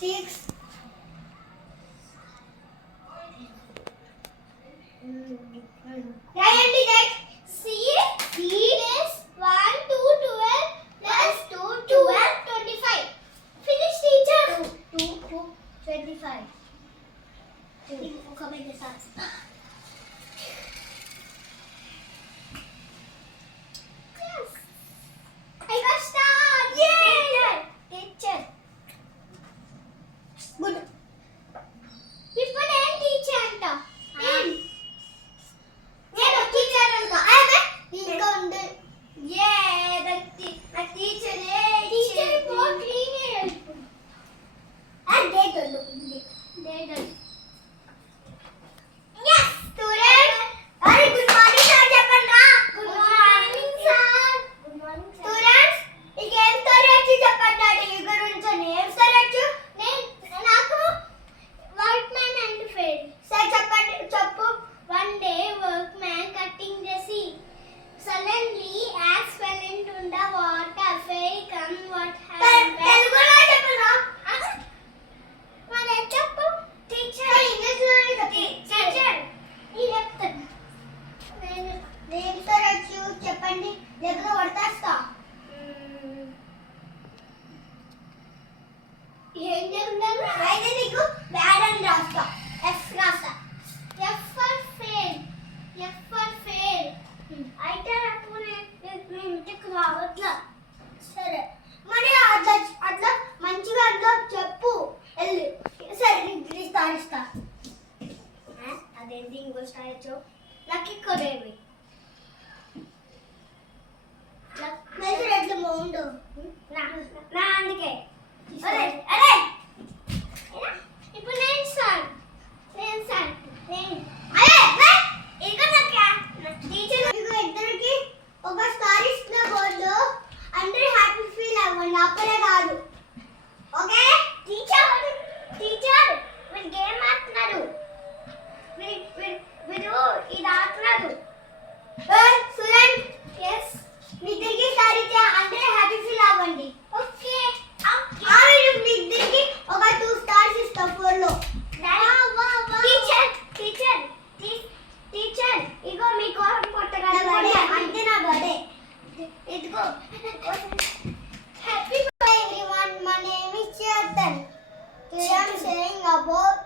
6. Rayanti, that C is 1 to 12 plus 2 12 25. Finish, teacher. 2 to 25. Come के साथ. Yes. I got star. Yay! Teacher. Good. People and teacher anta. నేను టీచర్ అంటా. ఇంకా ఉంది. The teacher teacher for cleaner. And they don't look. They don't. Yes, students. Very good morning sir చెప్పండి. Good morning sir. Good morning sir. Students, ఈ ఏం స్టోరీ వచ్చి చెప్పండి. ఈ గురించి ఏం స్టోరీ వచ్చు? నాకు workman and fairy. సార్ చెప్పండి. చెప్పు. One day workman cutting the sea. Suddenly axe fell into the water. Fairy come, what happened? తెలుగులో చెప్పనా? మరి చెప్పు. టీచర్ ఇంగ్లీష్లోనే చెప్పు. టీచర్ ఈ చెప్తాను. నేను సరచ్చు చెప్పండి. లేకపోతే కొడతాస్తా. ఏం చెప్తాను? అయితే నీకు బ్యాడ్ అని రాస్తా. ఎఫ్ రాస్తా. F for fail. F for fail. అయితే అప్పుడు నేను ఇంటికి రావట్లా. సరే మరి అట్లా మంచిగా అట్లా చెప్పు. వెళ్ళి సరే నీకు ఇస్తా. అదేంటి ఇంకో స్టార్ ఇచ్చు. లక్కీ కొరేవి మెజర్ ఎట్లా మౌండ్ నా అందుకే అరే ఇప్పుడు నేను సార్ ఇద్దరికి ఒక స్టార్ ఇస్తున్న బోర్డు అందరూ హ్యాపీ ఫీల్ అవ్వండి. అప్పుడే కాదు. ఓకే టీచర్ మీరు గేమ్ ఆడుతున్నారు. మీరు ఇది ఆడుతున్నారు. స్టూడెంట్ ఎస్ మీ ఇద్దరికి స్టార్ ఇచ్చా అందరూ హ్యాపీ ఫీల్ అవ్వండి. ఓకే మీ ఇద్దరికి ఒక 2 స్టార్స్ ఇస్తా 4 లో. టీచర్ ఇగో మీకు పొట్టగలవాడే అంటే నా బర్త్డే. ఇదిగో happy birthday everyone. My name is Chetan. Today I am saying about